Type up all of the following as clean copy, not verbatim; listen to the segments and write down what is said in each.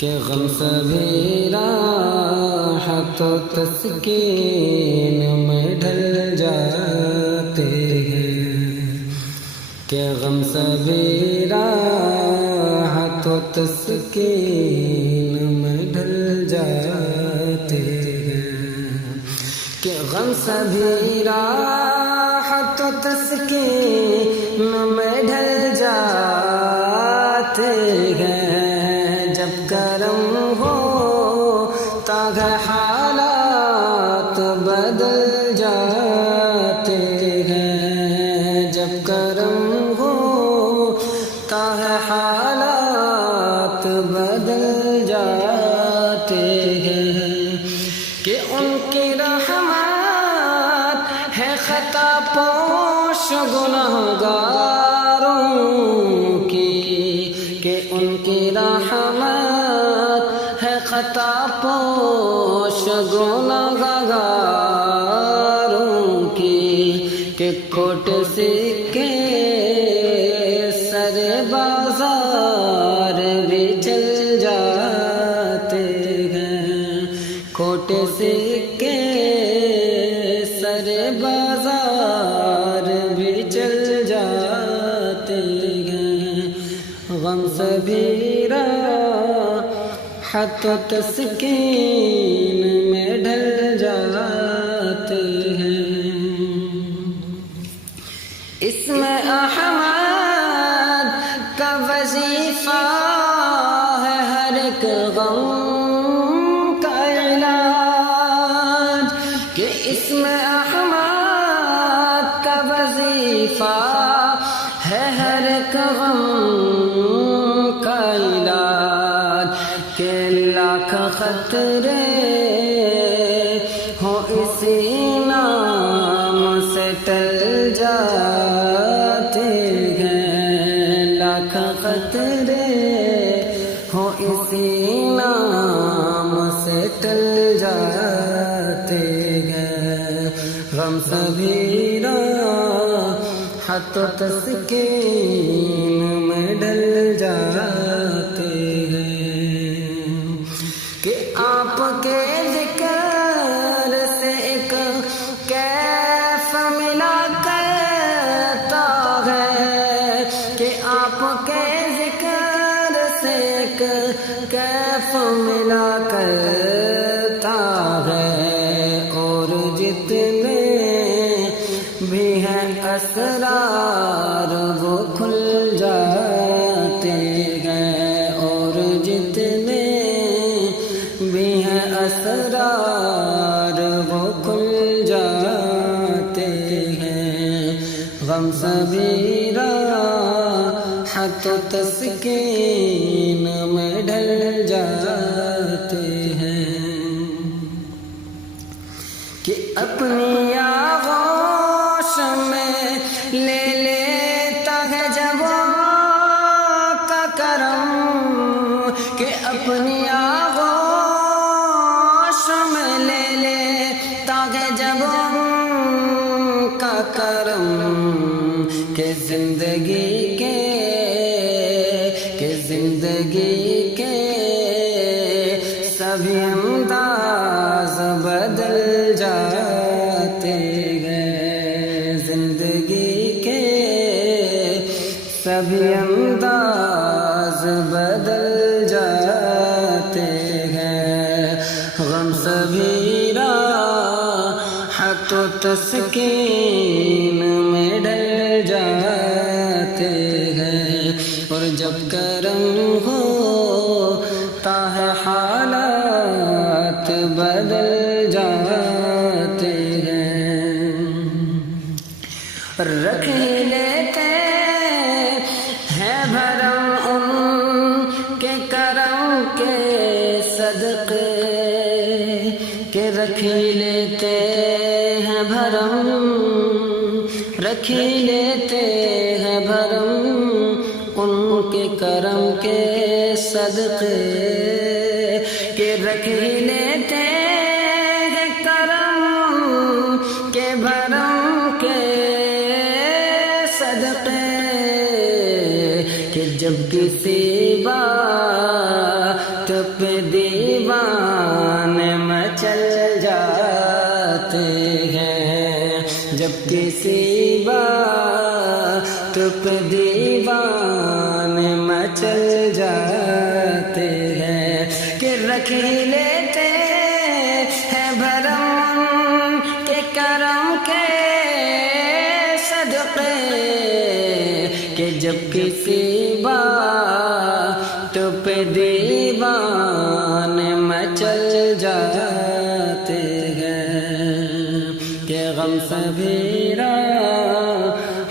کہ غم سبھی راحت و تسکین میں ڈھل جاتے ہیں، کہ غم سبھی راحت و تسکین میں ڈھل جاتے ہیں، کہ غم سبھی راحت و تسکین میں ڈھل جاتے ہیں، جب کرم ہوتا ہے حالات بدل جاتے ہیں، جب کرم ہوتا ہے حالات بدل جاتے ہیں، کہ ان کی رحمت ہے خطا پوش گنہگاروں کی، کہ ان کی رحمت ہے خطا پوش گنہگاروں کی، کہ کھوٹ سکے سر بازار بھی چل جاتے ہیں، کھوٹ سکے سر بازار بھی چل جاتے ہیں، غم سبھی راحت و تسکین میں ڈھل جاتے ہیں، اس میں احمد کا وظیفہ ہے ہر ایک غم کا علاج، کہ اس میں احمد کا وظیفہ ہے ہر ایک غم کا علاج، کہ لاکھ خطرے ہو اسی نام سے ٹل جاتے ہیں، لاکھ خطرے ہو اسی نام سے ٹل جاتے ہیں، غم سبھی راحت و تسکین میں ڈل جاتے ہیں، کہ آپ کے ذکر سے ایک کیف ملا کرتا ہے، کہ آپ کے ذکر سے ایک کیف ملا کرتا ہے، اور جتنے بھی ہیں اسرار وہ کھل جاتے ہیں، اور جتنے بھی ہیں اسرار وہ کھل جاتے ہیں، غم سبھی راحت و تسکین میں ڈھل جاتے ہیں، کہ اپنی آغوش میں لے لیتا ہے جب کا کرم، کہ اپنی آغوش میں لے لیتا ہے جب کا کرم، کہ زندگی کے سبھی انداز بدل جاتے ہیں، زندگی کے سبھی انداز بدل جاتے ہیں، غم سبھی راحت و تسکین میں ڈل جاتے ہیں، اور جب کرم ہوتا ہے حالات بدل جاتے ہیں، رکھ لیتے ہیں بھرم ان کے کرم کے صدقے، کہ رکھ لیتے ہیں بھرم، رکھ لیتے ہیں بھرم ان کے کرم کے صدقے، کہ رکھ لیتے ہیں کرم کے بھرم کے صدقے، کہ جب کسی بات کسی بات پہ دیوانے مچل جاتے ہیں کہ رکھ ہی لیتے ہیں بھرم کے کرم کے صدقے کہ جب کسی بات پہ دیوانے مچل جاتے ہیں کہ غم سبیرا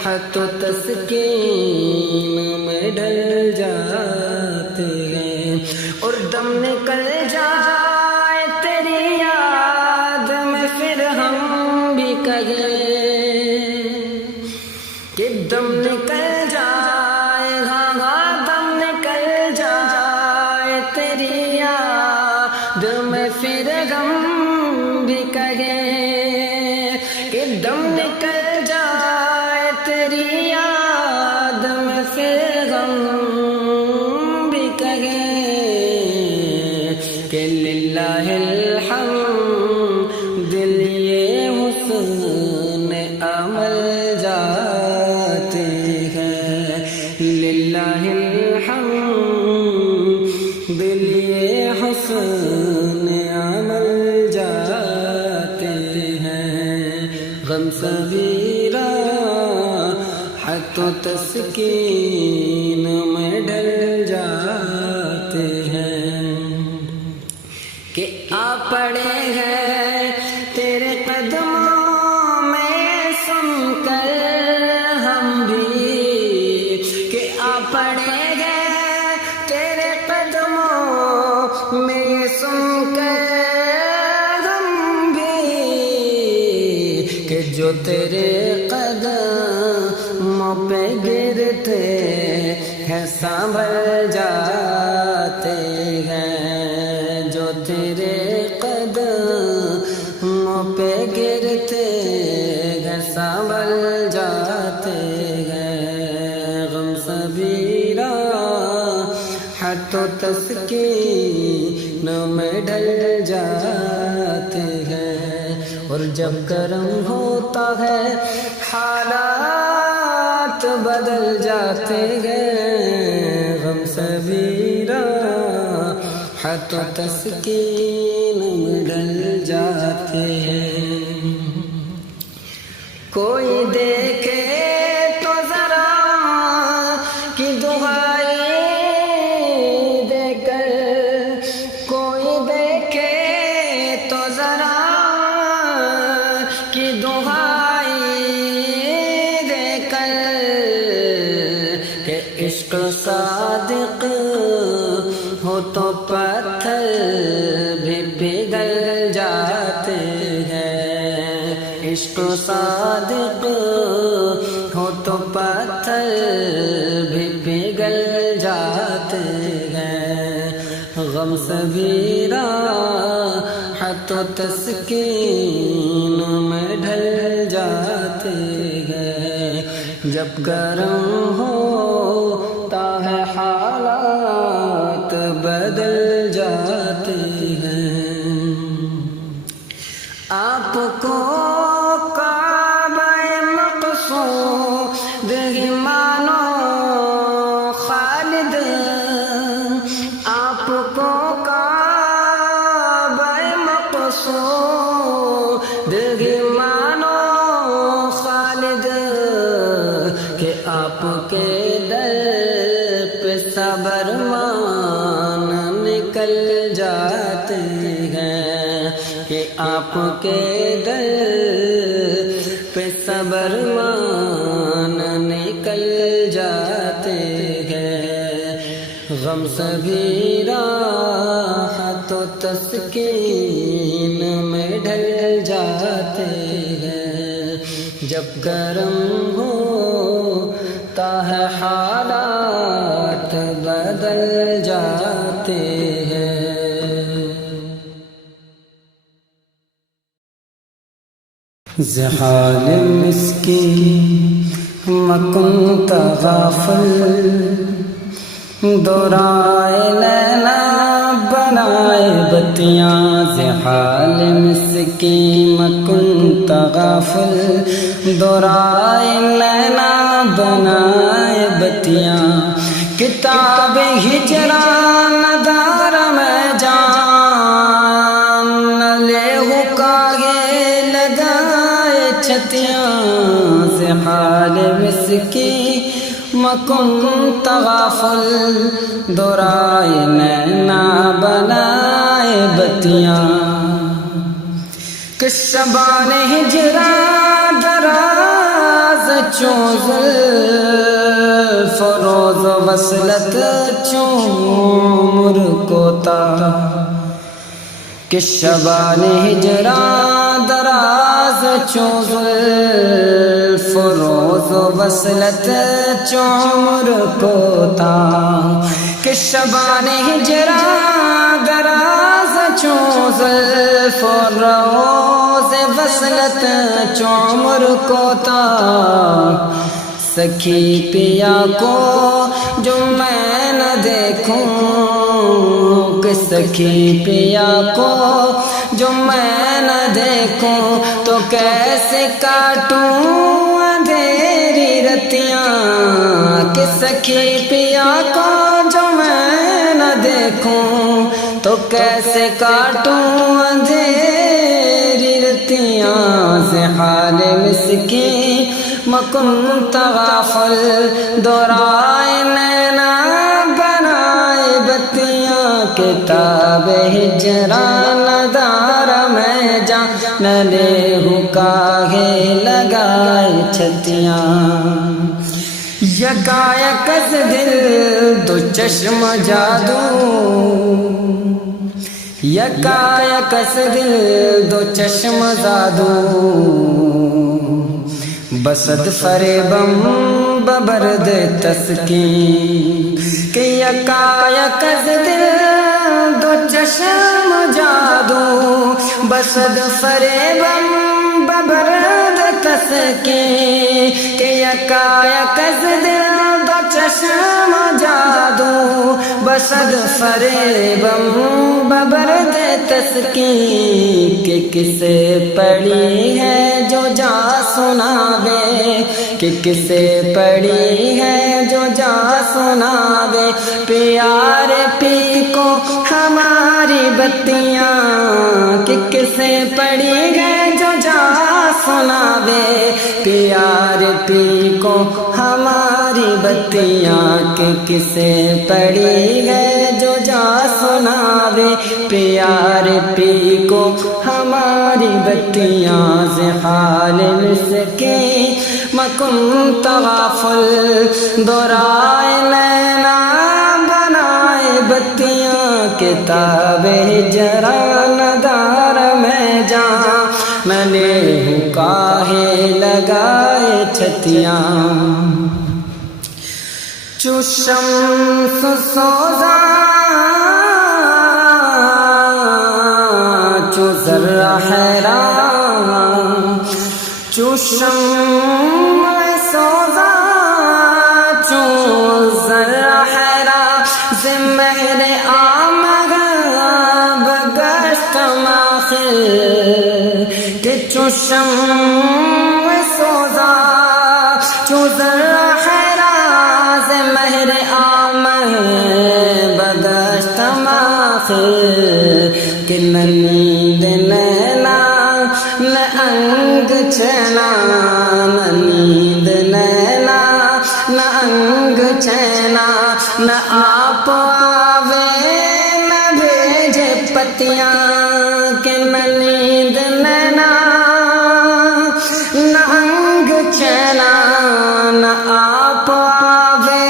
حت و تسکین میں ڈل جاتے ہیں اور دم نکل جائے تیری یاد میں پھر ہم بھی کہیں کہ دم نکل جائے ہاں دم نکل جائے تیری یاد میں پھر ہم بھی کہیں کہ دم نکل جائے تیری یاد میں پھر ہم بھی کہیں کہ للہ الحمد دل یہ حسن عمل جاتے ہیں للہ الحمد دل یہ حسن عمل جاتے ہیں غم سبیرا حت و تسکین میں ڈل جاتے ہیں کہ آ پڑے ہیں تیرے قدموں میں سن کر ہم بھی کہ آ پڑے ہیں تیرے قدموں میں سن کر ہم بھی کہ جو تیرے قدموں پہ گرتے ہیں سنبھل جاتے ہیں جو تیرے قدموں پہ گرتے ہیں سنبھل جاتے ہیں غم سبیرا حت و تسکین میں ڈل جاتے ہیں اور جب کرم ہوتا ہے حالات بدل جاتے ہیں غم سبیرا حت و تسکین میں ڈل جاتے ہیں کوئی دیکھے تو ذرا کی دعائیں دے کر کوئی دیکھے تو ذرا کی دعائیں دے کر کہ عشق صادق ہو تو پتھر بھی پگھل جاتے ہیں عشق صادق ہو تو پتھر بھی پگھل جاتے ہیں غم سبیرا حت و تسکین میں ڈل جاتے ہیں جب گرم ہوتا ہے حالات بدل جاتے ہیں آپ کو کعبہ مقصود ہی مانو خالد آپ کو کعبہ مقصود ہی مانو خالد کہ آپ کے در پہ صبر مان نکل جاتے ہیں کہ آپ کے در پہ صبر مان نکل جاتے ہیں غم سبیرا حت و تسکین میں ڈل جاتے ہیں جب گرم ہوتا ہے حالات بدل جاتے ہیں زحال مسکین مکنت غافل دورائے لینا بنائے بتیاں زحال مسکین مکنت غافل دورائے لینا بنائے بتیاں کتاب ہجران دار میں جان نہ لے حکاگے لگائے چھتیاں سے حال مسکی مکن تغافل دورائے نینا بنائے بتیاں کہ شبان ہجران دراز چوز فروز وصلت چومر کوتا کہ شبان ہجران دراز چوز فروز وصلت چومر کوتا کہ شبان ہجران دراز چوز فروز وصلت چومر کوتا سکھی پیا کو جو میں نہ دیکھوں کہ سکھی پیا کو جو میں نہ دیکھوں تو کیسے کاٹوں اندھیری رتیاں کہ سکھی پیا کو جو میں نہ دیکھوں تو کیسے کاٹوں اندھیری رتیاں سے حال مسکین مکن تغافل دورائے نینا بنائے بتیاں کتاب ہجران دار میں جان لے حکاگے لگائے چھتیاں یکایک از دل دو چشم جادو یکایک از دل دو چشم زادو بسد فریبم ببرد تسکین کہ یکایک از دل دو چشم جادو بسد فریبم ببرد تسکین کہ یکایک از دل دو چشم جادو بسد فریبم ببرد تسکین کہ کسے پڑی ہے جو جا سناوے کہ کسے پڑی ہے جو جا سناوے پیارے پی کو ہماری بتیاں کہ کسے پڑی ہے جو جا سناوے پیارے پی کو ہماری بتیاں کہ کسے پڑی ہے جو جا سناوے پیارے پی کو ہماری بتیاں سے حال مسکین مکن تغافل دورائے لینا بنائے بتیاں کتاب ہجران دار میں جان لے حکاگے لگائے چھتیاں چو شمس سوزا چو ذرہ حیران چو شمس سوزا چو ذرہ حیران ز مہر آمد بگشت ماخل کہ چو شمس سوزا چو ذرہ حیران ز مہر آمد بگشت ماخل کہ ننید نینا نہ انگ چینا ننید نینا نہ انگ چینا نہ آپ آوے نہ بھیجے پتیاں کہ ننید نینا نہ انگ چینا نہ آپ آوے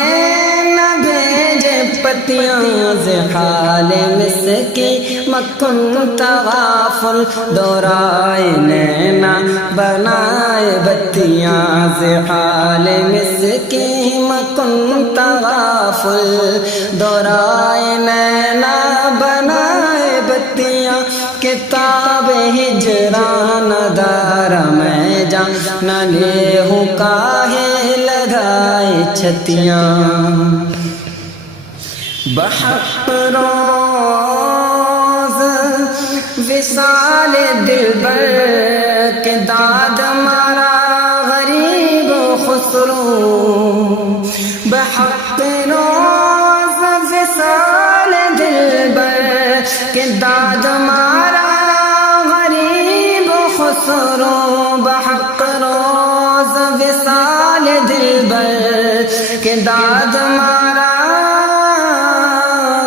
نہ بھیجے پتیاں سے حال مسکین مکن تغافل دورائے نینا بنائے بتیاں سے حال مسکین مکن تغافل دورائے نینا بنائے بتیاں کتاب ہجران دار میں جان لے حکاگے لگائے چھتیاں بحق روز وصال دلبر کے داد مارا خسرو بحق روز وصال دلبر کے داد مارا غریب خسرو بحق روز وصال دلبر کے داد مارا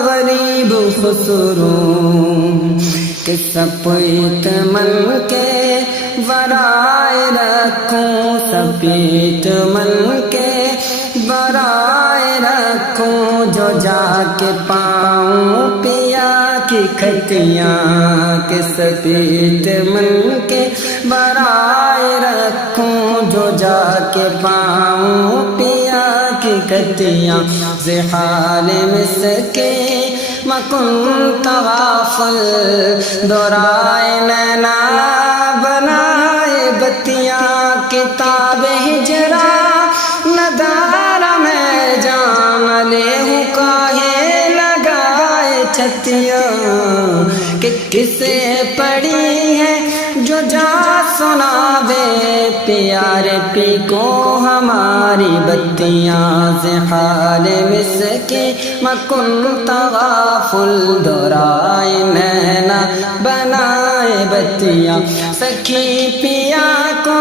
غریب خسرو کہ سپیت من کے ورائے رکھوں سپیت من کے ورائے رکھوں جو جا کے پاؤں پیا کی کھٹیاں کہ سپیت من کے ورائے رکھوں جو جا کے پاؤں پیا کی کھٹیاں زحال مسکے مکن غافل دورائے نینا بنائے بتیاں کتاب ہجرا ندارہ میں جان لے ہوں کاہے لگائے چھتیاں کہ کسے پڑی ہے جو جا سناوے پیارے پی کو ہماری بتیاں زحال مسکی مکن تغافل دورائے نینا بنائے بتیاں سکھی پیا کو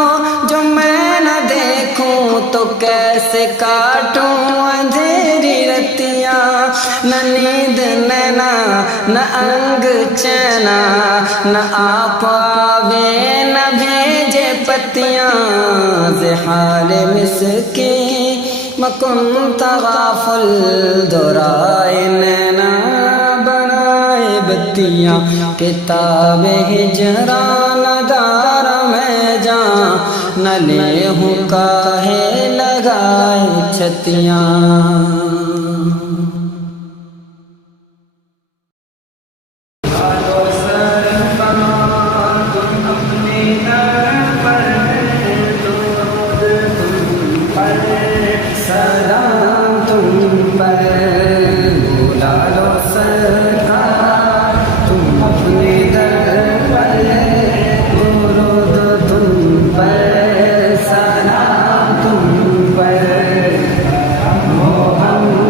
جو میں نہ دیکھوں تو کیسے کاٹوں اندھیری رتیاں نہ نیند نینا نہ انگ چینا نہ آپ آوے نہ بھیجے پتیاں زحال مسکی مکن تغافل دورائے نینا بنائے بتیاں کتاب ہجران دار میں جان نہ لے ہوں کاہے لگائے چھتیاں محمد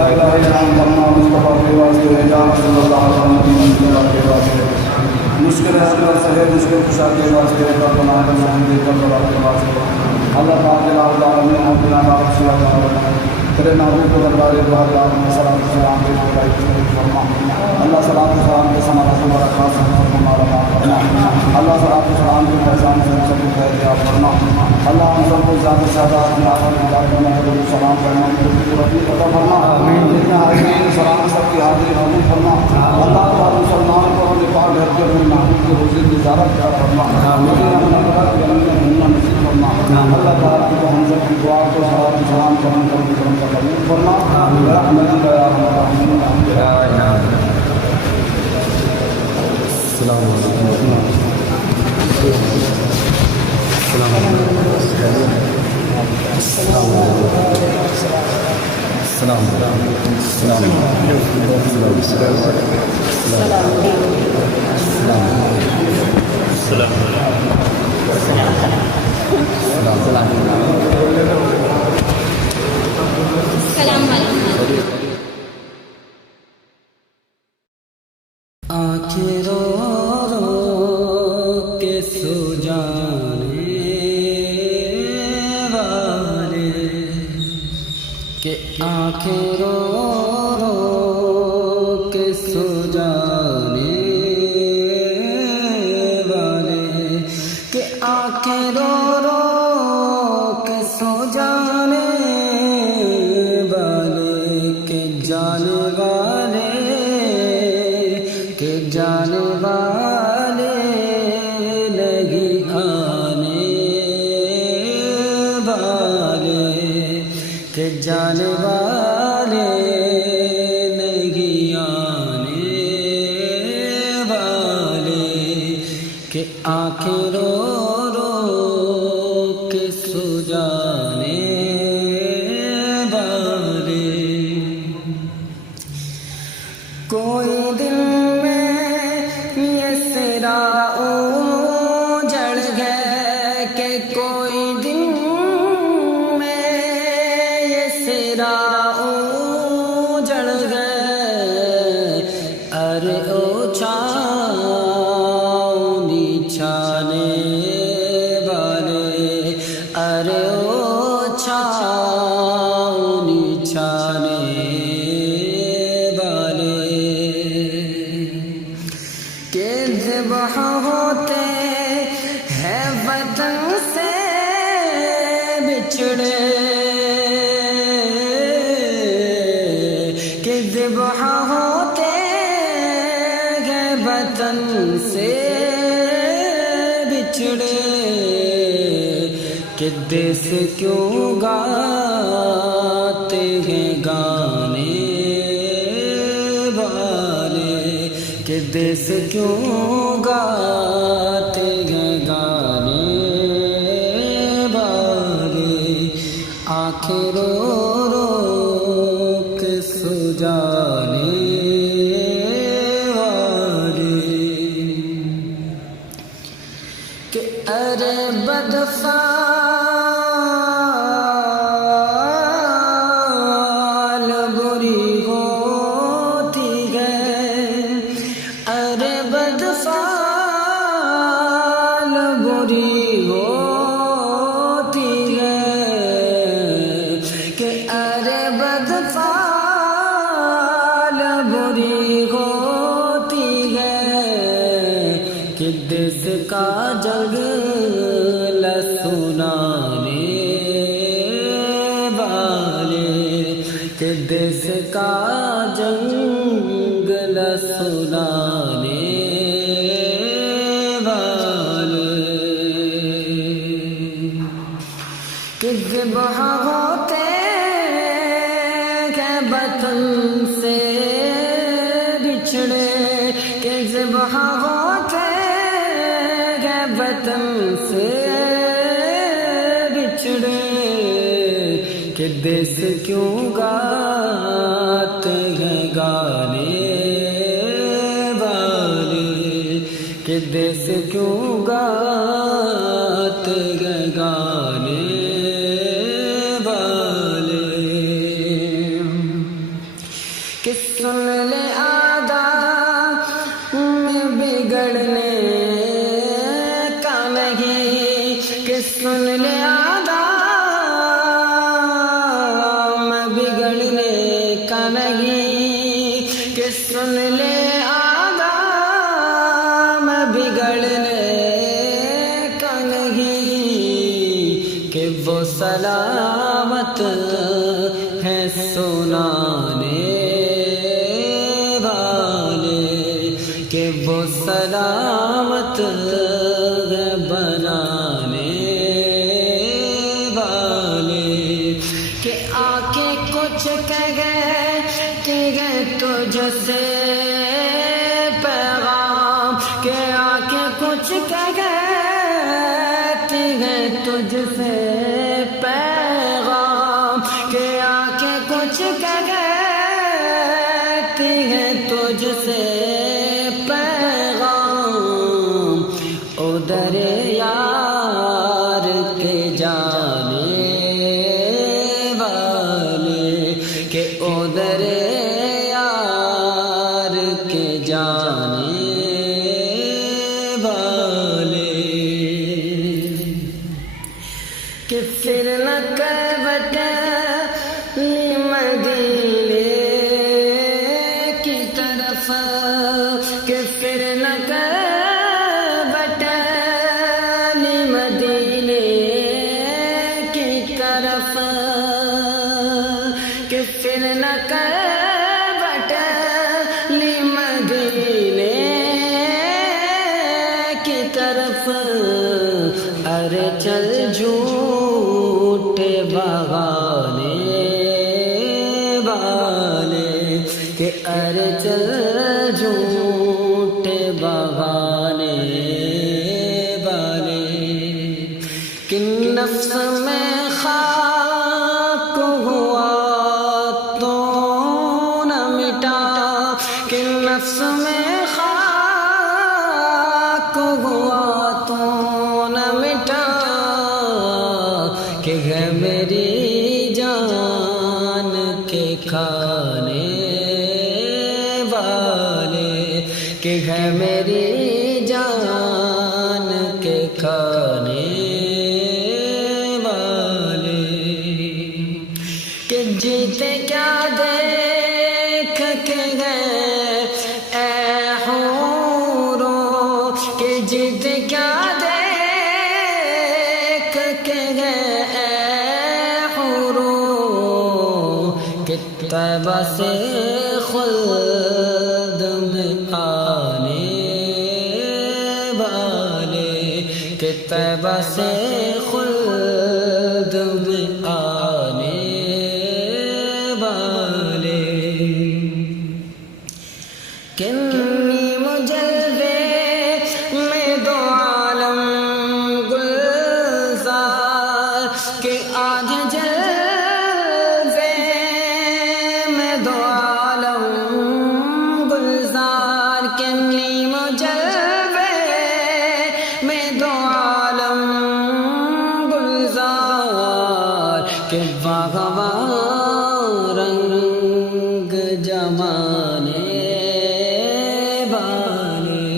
لا الہ الا انت محمد مصطفیٰ کے واسطے یا رسول اللہ محمد کے واسطے مشکل حل اور صحیح مشکل کشا کے واسطے ربنا رحمت کرم کے واسطے اللہ پاک العالمین اور بنا باب صلی اللہ علیہ وسلم تیرے نبی کو دربار دوار میں سلام سلام کے خدائی فرما اللہ سلام سلام کے سمانا ہمارا خاص ہمارا نام فرما اللہ سلام سلام کے فیضان سے سب کو کہہ دیا فرما اللہ ہم سب کو زیادہ سے زیادہ اپنے آپ میں سلام کرنا کی عطا فرما جتنے حاضرین سلام سب کی حاضری حاضر فرما اللہ تعالی مسلمان کو اپنے پاک گھر کے اپنے محبوب کے روزے کی زیارت عطا فرما نصیب فرما اللہ تعالی کو ہم سب کی دعا کو سلام کرم قبول فرما برحمتک یا ارحم الراحمین السلام علیکم السلام علیکم السلام آنکھیں رو رو کے سو جانے والے کہ آنکھیں رو رو کے سو جانے والے کہ آنکھیں رو رو کے سو جانے والے کہ جانے والے کہ جانے والے نہیں آنے والے کہ جانے والے نہیں آنے والے کہ آنکھیں رو رو کے سو جانے والے کوئی دل جڑ گئے کہ کوئی دن میں یہ سرا جڑ گئے ارے او چھاؤں چھانے والے ارے او چھاؤں چھانے والے کہ ذبح ہوتے ہیں وطن سے بچھڑے کہ ذبح ہوتے ہیں وطن سے بچھڑے کہ دیس کیوں گاتے ہیں گانے والے کہ دیس کیوں گاتے ہیں گانے والے آنکھیں رو رو کے سو جانے والے کہ ارے بدفعل بری ہوتی ہے ارے بدفعل بری ہوتی ہے کہ ارے بدفعل بری ہوتی ہے کہ دیس کا جنگ سنانے والے کہ دیس کا جنگ سنانے والے کہ ذبح ہوتے ہیں وطن سے بچھڑے کہ ذبح ہوتے ہیں وطن سے بچھڑے کہ دیس کیوں گاتے ہیں گانے والے کہ دیس کیوں گاتے ہیں گانے والے کہ سن لے آداب میں بگڑنے کا نہیں، کہ سن لے آداب میں بگڑنے کا نہیں، کہ سن لے آداب میں بگڑنے کا نہیں، کہ وہ سلامت ہے سنانے والے، کہ وہ سلامت ہے بنانے والے، کہ آ کے کچھ کہ گئے تجھ سے پیغام، کہ آ کے کچھ کہتی ہے تجھ سے پیغام، کہ آ کے کچھ کہتی ہے تجھ سے پیغام، ادھر یار کے جانے والے، کہ ادھر یار کے جانے والے، کہ پھر نہ کربٹ مدینے کی طرف، کہ پھر نہ کربٹ مدینے کی طرف، کہ پھر نہ کربٹ مدینے کی طرف، ارے چل جھوٹے بہانے والے، کہ ارے چل جھوٹے بہانے والے، کہ نفس میں خاک ہوا تو نہ مٹا، کہ نفس میں خاک ہوا تو نہ مٹا، کہ ہے میری جان کے کھانے والے، کہ ہے میری جان کے کھانے والے، کہ جیتے کیا دیکھ کے گئے اے حورو، کہ جیتے کیا دیکھ کے گئے اے حورو، کہ طیبہ سے خلد میں آنے والے، کہ طیبہ سے خلد میں آنے والے، کہ نیم جلوے میں دو عالم گلزار، کہ آدھے جلوے میں دو عالم گلزار، کہ نیم جلوے میں دو عالم گلزار، کہ واہ رنگ جمانے والے،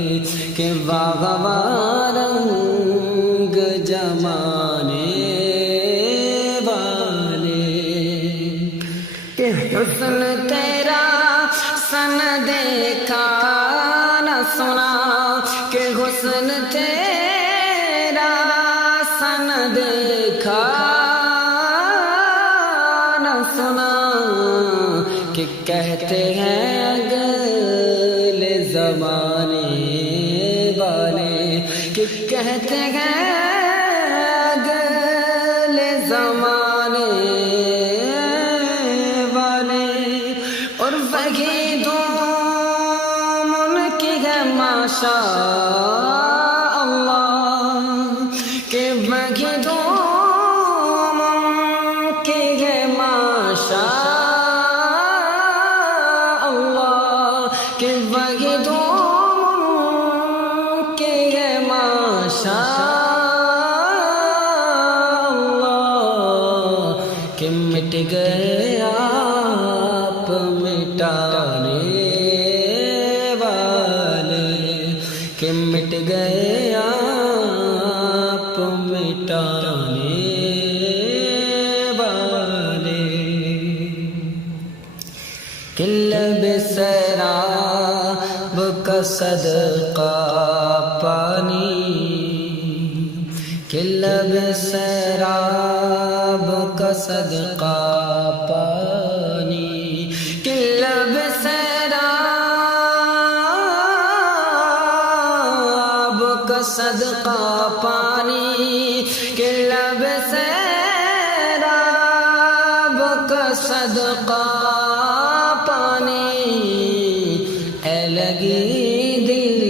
کہ واہ رنگ جمانے والے، کہ حسن تیرا سن دیکھا نہ سنا، کہ حسن تیرا سن دیکھا نہ سنا، کہ کہتے ہیں اگلے زمانے والے، کہ کہتے ہیں اگلے زمانے والے، اور وہی دھوم ان کی ہے ماشاء اللہ، کہ وہی دھوم ان کی ہے ماشاء اللہ، کہ وہی دھوم ان کی ہے ماشاء اللہ، کہ مٹ گئے آپ مٹ مٹانے والے کہ مٹ گئے آپ مٹانے والے کہ لب سیراب کا صدقہ پانی کہ لب سیراب کا صدقہ پانی کہ لب سیراب کا صدقہ پانی کہ لب سیراب کا صدقہ پانی اے لگی دل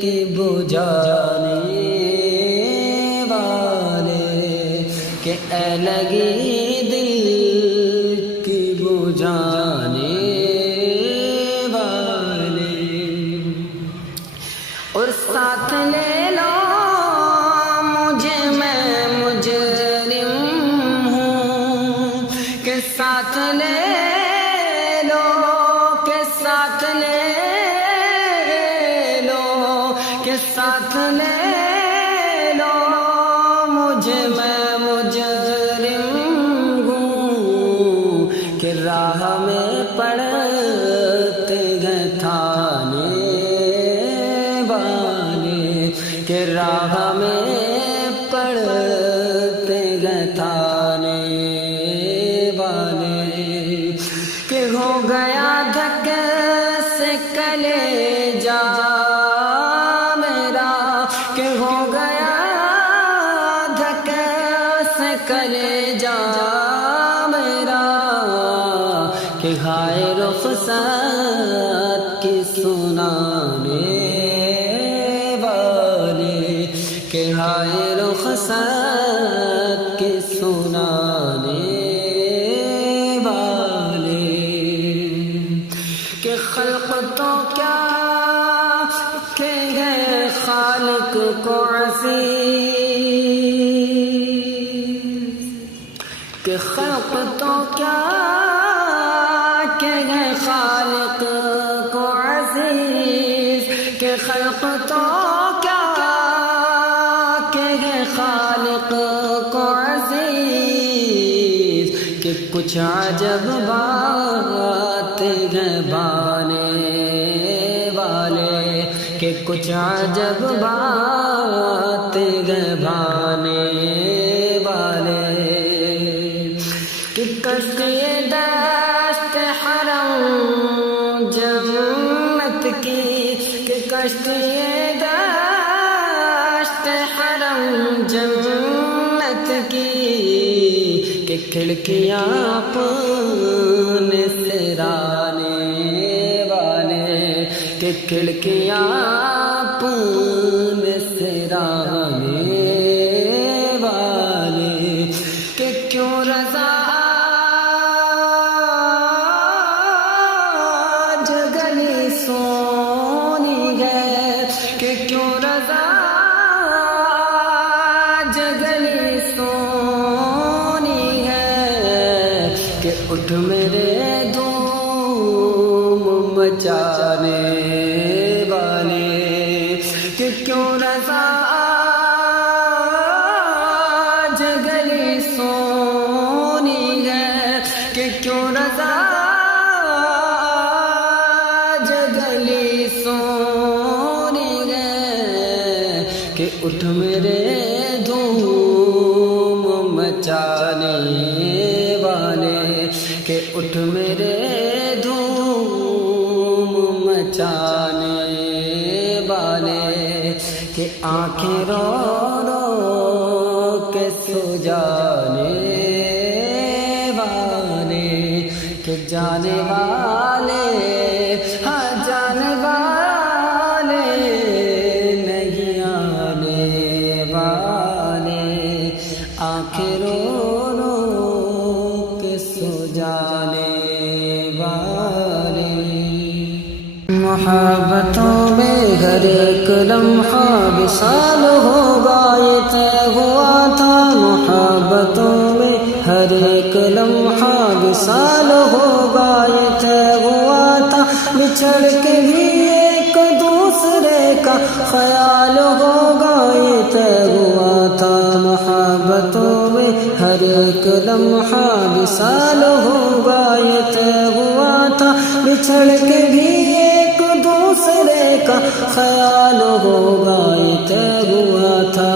کی بجھانے کہ اے لگی دل کی بجھانے والے اور ساتھ لے لو مجھے میں مجرم ہوں کہ ساتھ لے لو کہ ساتھ لے لو کہ ساتھ لے لو مجھے میں مجرم ہوں کہ راہ میں پڑتے گئے تھانے والے کہ راہ میں پڑتے گئے تھانے والے کہ ہو گیا دھکے سے کلیجہ میرا کہ ہو گیا کلیجہ میرا کہ ہائے رخصت کی سنانے والے کہ ہائے رخصت کی سنانے والے کہ خلق تو کیا کہ ہے خالق کو عزیز کہ خلق تو کیا کہ ہے خالق کو عزیز کہ خلق تو کیا کہ ہے خالق کو عزیز کہ کچھ عجب بات ہے بانے والے کہ کچھ عجب بات ہے بانے والے کہ کشتی دست حرم جنت کی کہ کشتی دست حرم جنت کی کہ کھڑکیاں اپنے سرانے والے کہ کھڑکیاں اپنے سرانے والے کہ کیوں رضا سونی ہے کہ کیوں رضا جگلی سونی ہے کہ اٹھ میرے دھوم مچانے والے کہ کیوں رضا جگلی سونی ہے کہ کیوں رضا سونی گئے کہ اٹھ میرے دھوم مچانے والے کہ اٹھ میرے دھوم مچانے والے کہ آنکھیں رو رو کے سو جانے والے کہ جانے والے ہاں جانے والے نہیں آنے والے آنکھیں رو رو کے سو جانے والے محبتوں میں ہر ایک لمحہ وصال ہوگا یہ طے ہوا تھا محبتوں میں ہر ایک لمحہ وصال ہوگا یہ طے بچھڑ کے بھی ایک دوسرے کا خیال ہوگا یہ طے ہوا تھا محبتوں میں ہر ایک لمحہ وصال ہوگا یہ طے ہوا تھا بچھڑ کے بھی ایک دوسرے کا خیال ہوگا یہ طے ہوا تھا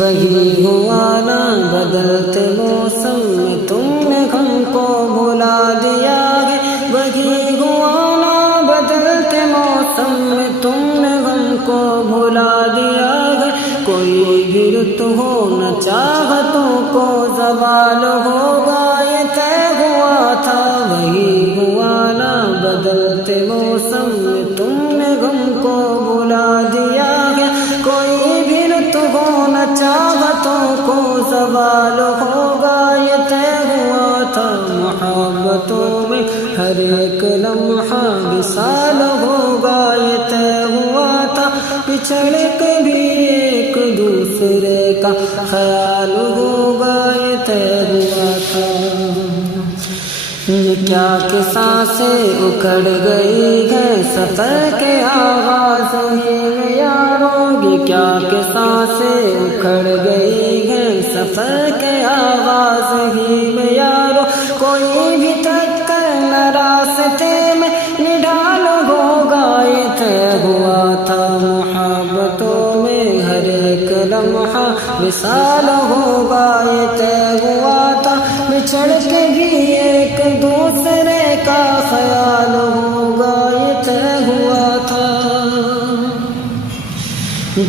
وہی ہوا نہ بدلتے موسم میں تم نے غم کو بھلا دیا ہے وہی ہوا نہ بدلتے موسم میں تم نے غم کو بھلا دیا ہے کوئی بھی رت ہو نہ چاہتوں کو زوال ہوگا یہ طے ہوا تھا وہی ہوا نہ بدلتے موسم میں تم نے غم کو بھلا دیا ہے کوئی بھی رت ہو نہ چاہتوں کو زوال ہوگا یہ طے ہوا تھا محبتوں میں ہر ایک لمحہ وصال ہوگا یہ طے ہوا تھا بچھڑ کے بھی ایک دوسرے کا خیال ہوگا یہ طے ہوا تھا یہ کیا کہ سانسیں اکھڑ گئی ہے سفر کے آغاز ہی میں یاروں یہ کیا کہ سانسیں اکھڑ گئی ہے سفر کے آغاز ہی میں یاروں کوئی بھی ٹکر نہ راستے میں نڈال ہوگا یہ طے ہوا تھا محبتوں میں ہر ایک لمحہ وصال ہوگا یہ طے ہوا تھا بچھڑ کے بھی ایک دوسرے کا خیال ہوگا یہ طے ہوا تھا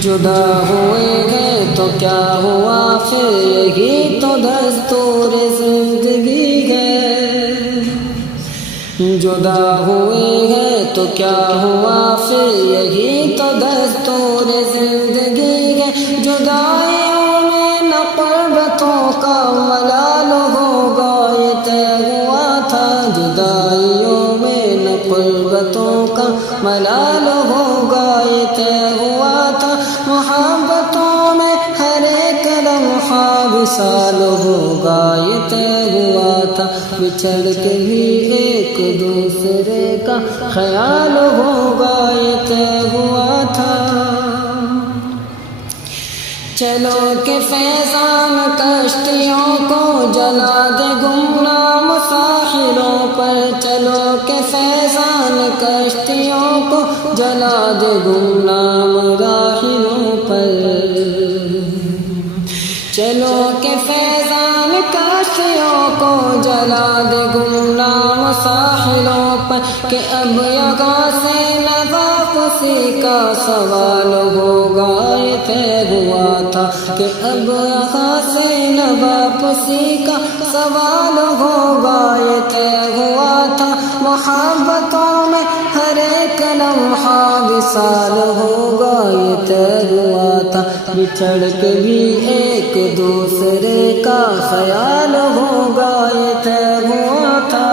جدا ہوئے ہیں تو کیا ہوا پھر یہی تو دستور زندگی ہے جدا ہوئے ہیں تو کیا ہوا پھر یہی تو دستور زندگی ہے جدائیوں میں نہ قربتوں کا ملال ہوگا یہ طے ہوا تھا جدائیوں میں نہ قربتوں کا ملال ہوگا یہ طے ہوا تھا محبتوں میں ہر ایک لمحہ وصال ہوگا یہ طے ہوا تھا بچھڑ کے بھی ایک دوسرے کا خیال ہوگا یہ طے ہوا تھا چلو کہ فیضان کشتیوں کو جلا دے گمنام ساحلوں پر چلو کہ فیضان کشتیوں کو جلا دے گمنام راحلوں پر چلو کہ فیضان کشتیوں کو جلا دے گمنام ساحلوں پر کہ اب یہاں سے نہ واپسی کا سوال ہوگا یہ طے ہوا تھا کہ اب یہاں سے نہ واپسی کا سوال ہوگا یہ طے ہوا تھا محبتوں میں ہر ایک لمحہ وصال ہوگا یہ طے ہوا تھا بچھڑ کے بھی ایک دوسرے کا خیال ہوگا یہ طے ہوا تھا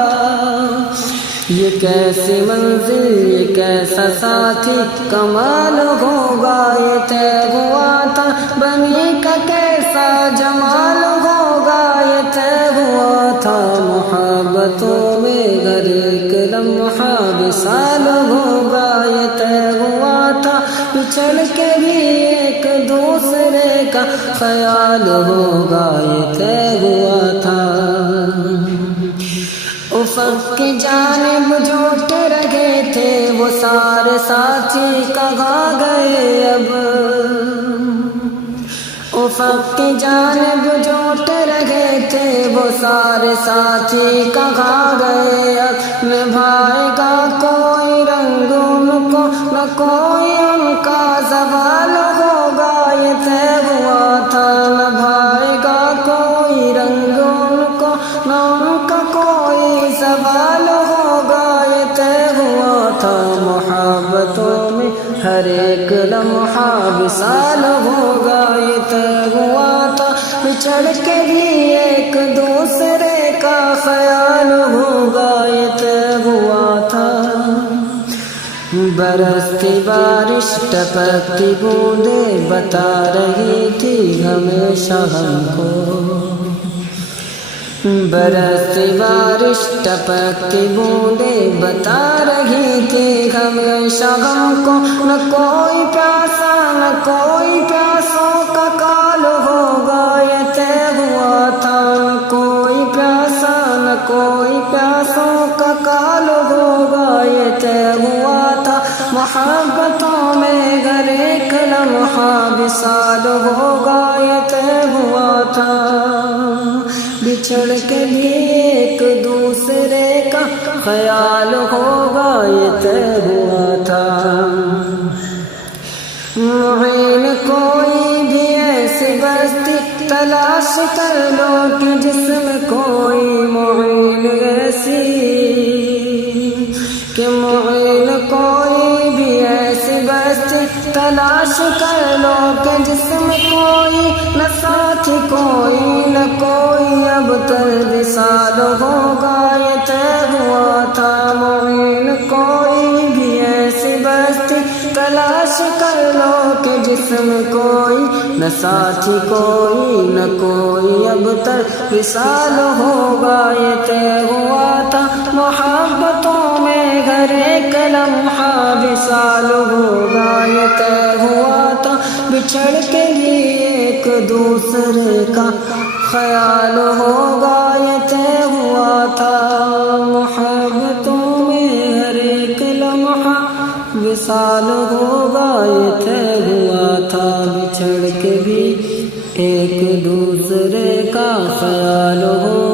یہ کیسی منزل یہ کیسا ساتھی کمال ہوگا یہ طے ہوا تھا بنی کا کیسا جمال ہوگا یہ طے ہوا تھا محبتوں میں ہر ایک لمحہ وصال ہوگا یہ طے ہوا تھا بچھڑ کے بھی ایک دوسرے کا خیال ہوگا یہ طے ہوا تھا افق کی جانب جو رہے تھے وہ سارے ساتھی کہاں گئے اب افق کی جانب جو رہے تھے وہ سارے ساتھی کہاں گئے اب نبھائے گا کوئی رنگ ان کو نہ کوئی ان کا زوال ہوگا یہ طے ہوا تھا نبھائے گا کوئی رنگ ان کو نہ ان کا کوئی زوال ہوگا یہ طے ہوا تھا محبتوں میں ہر ایک لمحہ وصال ہوگا یہ طے ہوا تھا بچھڑ کے بھی ایک دوسرے کا خیال ہوگا یہ طے ہوا تھا برستی بارش ٹپکتی بوندیں بتا رہی تھی ہمیشہ ہم کو برس بارش ٹپک کی بوندیں بتا رہی تھی ہمیشہ غم کو، نہ کوئی پیاسا نہ کوئی پیاسوں کا کال ہوگا یہ طے ہوا تھا، نہ کوئی پیاسا نہ کوئی پیاسوں کا کال ہوگا یہ طے ہوا تھا، محبتوں میں گر ایک لمحہ وصال ہوگا یہ طے ہوا تھا، بچھڑ کے بھی ایک دوسرے کا خیال ہوگا یہ طے ہوا تھا، معین کوئی بھی ایسی بستی تلاش کر لو کہ جس میں کوئی معین ایسی، کہ معین کوئی بھی ایسی بستی تلاش کر لو کہ جس میں کوئی نہ ساتھی کوئی نہ کوئی اب تر وصال ہوگا یہ طے ہوا تھا، معین کوئی بھی ایسی بستی تلاش کر لو کہ جس میں کوئی نہ ساتھی کوئی نہ کوئی اب تر وصال ہوگا یہ طے ہوا تھا، محبتوں میں گر ایک لمحہ وصال ہوگا یہ طے ہوا تھا، بچھڑ کے بھی ایک دوسرے کا خیال ہوگا یہ طے ہوا تھا، محبتوں میں ہر ایک لمحہ وصال ہوگا یہ طے ہوا تھا، بچھڑ کے بھی ایک دوسرے کا خیال ہوگا۔